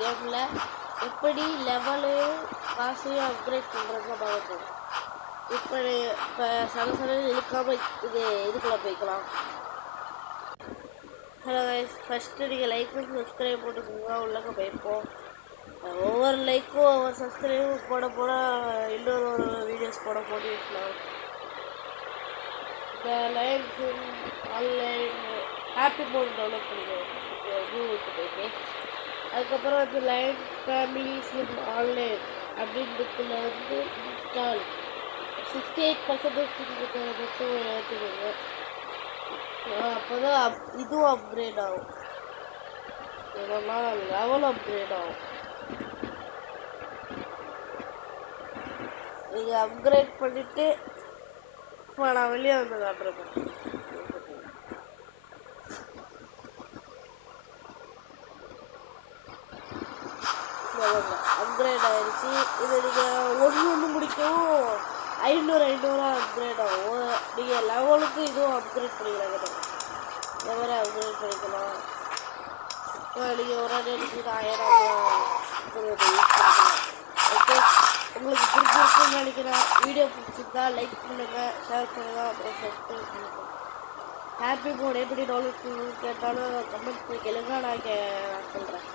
கேமில் எப்படி லெவலையும் காசையும் அப்கிரேட் பண்ணுறதுன்னு பார்க்க. இப்போ சடசடன்னு இழுக்காமல் இதுக்குள்ளே போய்க்கலாம். ஹலோ கைஸ், ஃபஸ்ட்டு நீங்கள் லைக் பண்ணி சப்ஸ்கிரைப் போட்டுக்கோங்க. உள்ளக்க போயிருப்போம். ஒவ்வொரு லைக்கும் ஒவ்வொரு சப்ஸ்கிரைபும் போட இன்னொரு வீடியோஸ் போட்டு வைக்கலாம். இந்த lines online happy mode develop பண்ணிடுவோம் கூகுளுக்கு போயிட்டு. அதுக்கப்புறம் வந்து லைன் ஃபேமிலி சிம் ஆன்லைன் அப்படின்றதுல வந்து இன்ஸ்டால் 68% மட்டும் ஏற்றுக்கோங்க. அப்போ தான் இதுவும் அப்கிரேட் ஆகும். இதெல்லாம் லெவல் அப்கிரேட் ஆகும். இது அப்கிரேட் பண்ணிவிட்டு இப்போ நான் வெளியே வந்து காட்டுறேன். அப்கிரேட் ஆகிடுச்சு. இது நீங்கள் ஒன்று முடிக்கவும் 500 அப்கிரேட் ஆகும். நீங்கள் லெவலுக்கு இதுவும் அப்கிரேட் பண்ணிக்கலாம். லெவலை அப்கிரேட் பண்ணிக்கலாம். நீங்கள் ஒரு அடிக்கு 1000 யூஸ் பண்ணிக்கலாம். ஓகே, உங்களுக்கு பிடிச்சிருக்குன்னு நினைக்கிறேன். வீடியோ பிடிச்சிருந்தா லைக் பண்ணுங்கள், ஷேர் பண்ணுங்கள், அப்புறம் சப்ஸ்கிரைப் பண்ணுங்கள். ஹாப்பி மோட் எப்படி டவுன்லோட் பண்ணணும்னு கேட்டாலும் கமெண்ட் பண்ணி கேளுங்க, நான் சொல்கிறேன்.